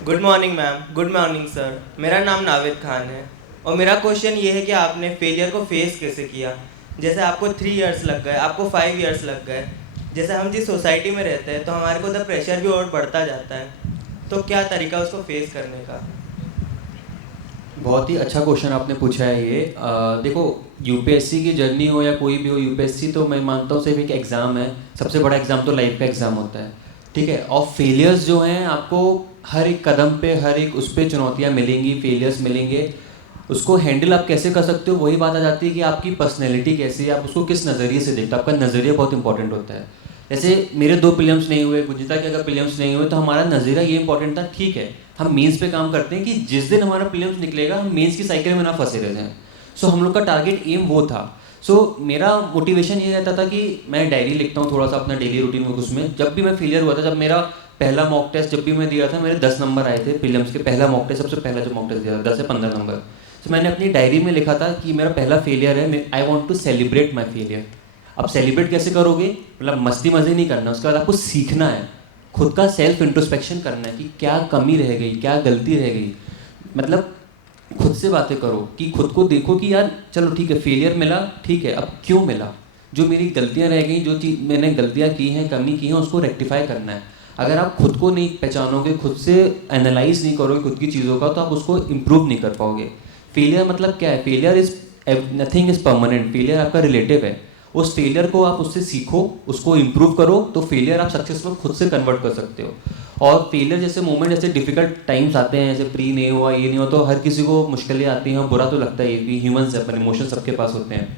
Good morning ma'am, good morning sir. मेरा नाम नाविद खान है और मेरा क्वेश्चन ये है कि आपने फेलियर को फेस कैसे किया। जैसे आपको 3 इयर्स लग गए, आपको 5 इयर्स लग गए। जैसे हम जिस सोसाइटी में रहते हैं तो हमारे को तो प्रेशर भी और बढ़ता जाता है, तो क्या तरीका उसको फेस करने का। बहुत ही अच्छा क्वेश्चन आपने पूछा है ये। देखो, यूपीएससी की जर्नी हो या कोई भी हो, यूपीएससी तो मैं मानता हूँ सिर्फ एक एग्ज़ाम है। सबसे बड़ा एग्ज़ाम तो लाइफ का एग्ज़ाम होता है, ठीक है। और फेलियर्स जो हैं आपको हर एक कदम पे, हर एक उस पर चुनौतियाँ मिलेंगी, फेलियर्स मिलेंगे। उसको हैंडल आप कैसे कर सकते हो, वही बात आ जाती है कि आपकी पर्सनैलिटी कैसी है, आप उसको किस नज़रिए से देखते हो। आपका नज़रिया बहुत इंपॉर्टेंट होता है। जैसे मेरे 2 प्रीलिम्स नहीं हुए, गुंजिता के अगर प्रीलिम्स नहीं हुए, तो हमारा नज़रिया ये इंपॉर्टेंट था, ठीक है हम मेंस पे काम करते हैं कि जिस दिन हमारा प्रीलिम्स निकलेगा हम मेंस की साइकिल में ना फंसे रह जाएं। सो हम लोग का टारगेट एम वो था। सो मेरा मोटिवेशन ये रहता था कि मैं डायरी लिखता हूँ थोड़ा सा अपना डेली रूटीन में। उसमें जब भी मैं फेलियर हुआ था, जब मेरा पहला मॉक टेस्ट जब भी मैं दिया था, मेरे 10 नंबर आए थे प्रीलिम्स के। पहला मॉक टेस्ट, सबसे पहला जो मॉक टेस्ट दिया था, 10 से 15 नंबर। तो मैंने अपनी डायरी में लिखा था कि मेरा पहला फेलियर है, I want to celebrate my failure. अब सेलिब्रेट कैसे करोगे, मतलब मस्ती मजे नहीं करना, उसके बाद आपको सीखना है, खुद का सेल्फ इंट्रोस्पेक्शन करना है कि क्या कमी रह गई, क्या गलती रह गई। मतलब खुद से बातें करो कि खुद को देखो कि यार चलो ठीक है फेलियर मिला, ठीक है अब क्यों मिला, जो मेरी गलतियां रह गई, जो चीज़ मैंने गलतियां की हैं, कमी की हैं, उसको रेक्टिफाई करना है। अगर आप खुद को नहीं पहचानोगे, खुद से एनालाइज नहीं करोगे खुद की चीज़ों का, तो आप उसको इम्प्रूव नहीं कर पाओगे। फेलियर मतलब क्या है, failure is nothing is permanent. Failure आपका रिलेटिव है। उस फेलियर को आप उससे सीखो, उसको इम्प्रूव करो, तो फेलियर आप सक्सेस में खुद से कन्वर्ट कर सकते हो। और फेलियर जैसे मोमेंट, जैसे डिफिकल्ट टाइम्स आते हैं, जैसे प्री नहीं हुआ, ये नहीं हुआ, तो हर किसी को मुश्किलें आती हैं, बुरा तो लगता है, ये भी ह्यूमंस है, अपने इमोशन सबके पास होते हैं।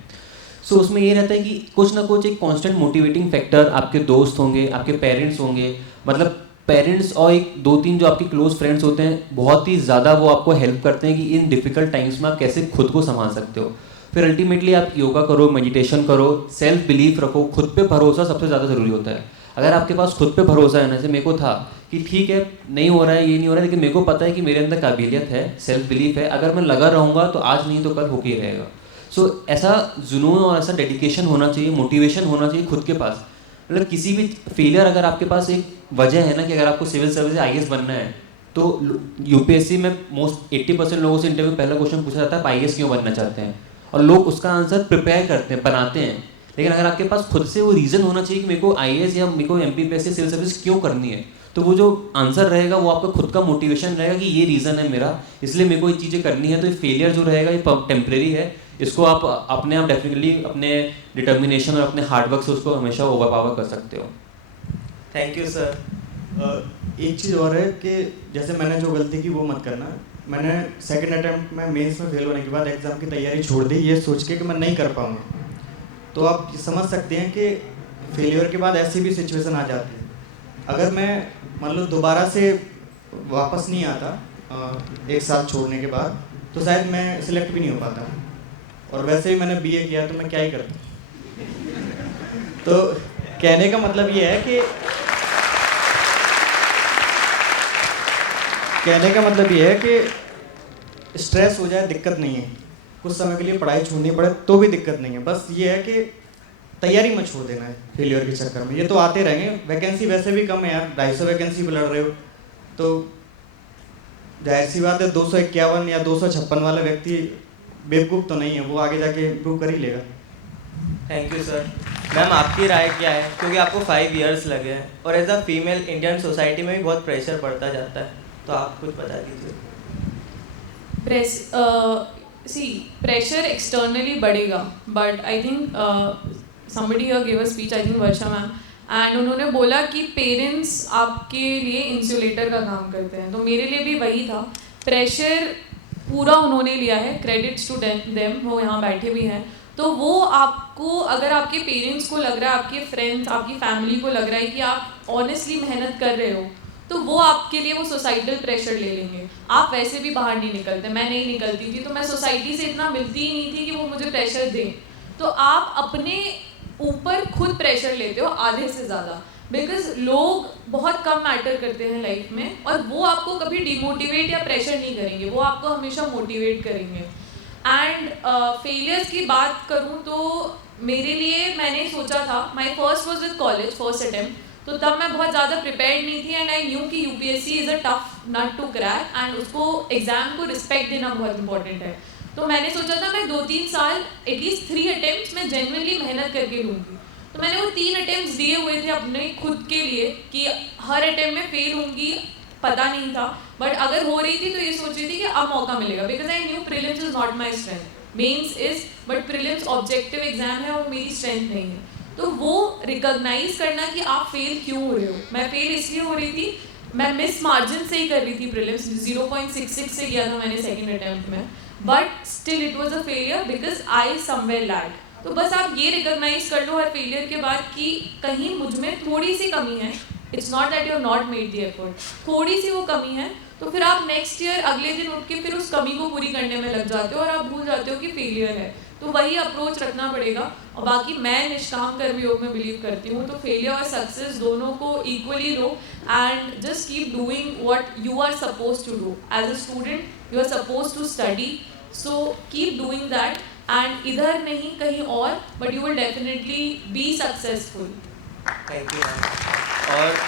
सो उसमें ये रहता है कि कुछ ना कुछ एक कांस्टेंट मोटिवेटिंग फैक्टर, आपके दोस्त होंगे, आपके पेरेंट्स होंगे। मतलब पेरेंट्स और एक दो तीन जो आपके क्लोज फ्रेंड्स होते हैं, बहुत ही ज़्यादा वो आपको हेल्प करते हैं कि इन डिफ़िकल्ट टाइम्स में आप कैसे खुद को संभाल सकते हो। फिर अल्टीमेटली आप योगा करो, मेडिटेशन करो, सेल्फ बिलीफ रखो, खुद पे भरोसा सबसे ज़्यादा ज़रूरी होता है। अगर आपके पास खुद पे भरोसा है ना, जैसे मेरे को था कि ठीक है नहीं हो रहा है, ये नहीं हो रहा है, लेकिन मेरे को पता है कि मेरे अंदर काबिलियत है, सेल्फ बिलीफ है, अगर मैं लगा रहूँगा तो आज नहीं तो कल होके ही रहेगा। सो ऐसा जुनून और ऐसा डेडिकेशन होना चाहिए, मोटिवेशन होना चाहिए खुद के पास। मतलब किसी भी फेलियर, अगर आपके पास एक वजह है ना कि अगर आपको सिविल सर्विस या आईएएस बनना है, तो यूपीएससी में मोस्ट 80% लोगों से इंटरव्यू पहला क्वेश्चन पूछा जाता है, आप आईएएस क्यों बनना चाहते हैं, और लोग उसका आंसर प्रिपेयर करते हैं, बनाते हैं। लेकिन अगर आपके पास खुद से वो रीज़न होना चाहिए कि मेरे को आईएएस या मेरे को एमपीपीएससी सिविल सर्विस क्यों करनी है, तो वो जो आंसर रहेगा वो आपका खुद का मोटिवेशन रहेगा कि ये रीज़न है मेरा, इसलिए मेरे को ये चीज़ें करनी है। तो ये फेलियर जो रहेगा ये टेम्परेरी है। इसको आप अपने आप डेफिनेटली अपने डिटर्मिनेशन और अपने हार्डवर्क से उसको हमेशा ओवरपावर कर सकते हो। Thank you sir. एक चीज़ और है कि जैसे मैंने जो गलती की वो मत करना। मैंने सेकंड अटेम्प्ट में मेंस में फेल होने के बाद एग्ज़ाम की तैयारी छोड़ दी, ये सोच के कि मैं नहीं कर पाऊँगा। तो आप समझ सकते हैं कि फेलियर के बाद ऐसी भी सिचुएशन आ जाती है। अगर मैं मान लो दोबारा से वापस नहीं आता एक साल छोड़ने के बाद, तो शायद मैं सिलेक्ट भी नहीं हो पाता। और वैसे ही मैंने बीए किया तो मैं क्या ही करता। तो कहने का मतलब ये है कि स्ट्रेस हो जाए दिक्कत नहीं है, कुछ समय के लिए पढ़ाई छोड़नी पड़े तो भी दिक्कत नहीं है। बस ये है कि तैयारी मत छोड़ देना है फेलियर के चक्कर में। ये तो आते रहेंगे, वैकेंसी वैसे भी कम है यार, 250 वैकेंसी पे लड़ रहे हो, तो जाहिर सी बात है 251 या 256 वाला व्यक्ति बेवकूफ़ तो नहीं है, वो आगे जाके इम्प्रूव कर ही लेगा। Thank you sir. मैम आपकी राय क्या है, क्योंकि आपको 5 इयर्स लगे हैं और as a female Indian society में भी बहुत प्रेशर पड़ता जाता है, तो आप कुछ बता दीजिए। प्रेशर एक्सटर्नली बढ़ेगा, but I think somebody here gave a speech, I think Varsha ma'am, and उन्होंने बोला कि पेरेंट्स आपके लिए इंसुलेटर का काम करते हैं। तो मेरे लिए भी वही था, प्रेशर पूरा उन्होंने लिया है, क्रेडिट्स टू देम, वो यहाँ बैठे भी हैं। तो वो आपको, अगर आपके पेरेंट्स को लग रहा है, आपके फ्रेंड्स, आपकी फैमिली को लग रहा है कि आप ऑनेस्टली मेहनत कर रहे हो, तो वो आपके लिए वो सोसाइटल प्रेशर ले लेंगे। आप वैसे भी बाहर नहीं निकलते, मैं नहीं निकलती थी, तो मैं सोसाइटी से इतना मिलती ही नहीं थी कि वो मुझे प्रेशर दें। तो आप अपने ऊपर खुद प्रेशर लेते हो आधे से ज़्यादा, बिकॉज लोग बहुत कम मैटर करते हैं लाइफ में, और वो आपको कभी डिमोटिवेट या प्रेशर नहीं करेंगे, वो आपको हमेशा मोटिवेट करेंगे। एंड फेलियर्स की बात करूँ तो मेरे लिए, मैंने सोचा था, my first was with college, first attempt, तो तब मैं बहुत ज़्यादा प्रिपेयर्ड नहीं थी एंड आई न्यू कि UPSC is a tough nut to crack and उसको एग्ज़ाम को रिस्पेक्ट देना बहुत इंपॉर्टेंट है। तो मैंने सोचा था मैं 2-3 साल एटलीस्ट 3 अटेम्प्ट्स मैं जेन्युइनली मेहनत करके लूँगी। तो मैंने वो 3 अटेम्प्ट्स दिए हुए थे अपने खुद के लिए कि हर अटेम्प्ट में फेल होंगी, पता नहीं था, बट अगर हो रही थी तो ये सोच रही थी कि अब मौका मिलेगा, because I knew prelims is not my strength, mains is, but prelims objective exam है, वो मेरी स्ट्रेंथ नहीं है। तो वो रिकॉग्नाइज करना कि आप फेल क्यों हो रहे हो। मैं फेल इसलिए हो रही थी, मैं मिस मार्जिन से ही कर रही थी प्रीलिम्स, 0.66 से किया था मैंने सेकंड अटेम्प्ट में, but still it was a failure because I somewhere lag. तो बस आप ये रिकॉग्नाइज कर लो हर फेलियर के बाद कि कहीं मुझ में थोड़ी सी कमी है, it's not that you have not made the effort, थोड़ी सी वो कमी है, तो फिर आप नेक्स्ट ईयर अगले दिन उठ के फिर उस कमी को पूरी करने में लग जाते हो और आप भूल जाते हो कि फेलियर है। तो वही अप्रोच रखना पड़ेगा। और बाकी मैं निष्काम कर्म योग में बिलीव करती हूँ, तो फेलियर और सक्सेस दोनों को equally low and just keep doing what you are suppose to do as a student. You are suppose to study, so keep doing that and इधर नहीं कहीं और, but you will definitely be successful. Thank you. और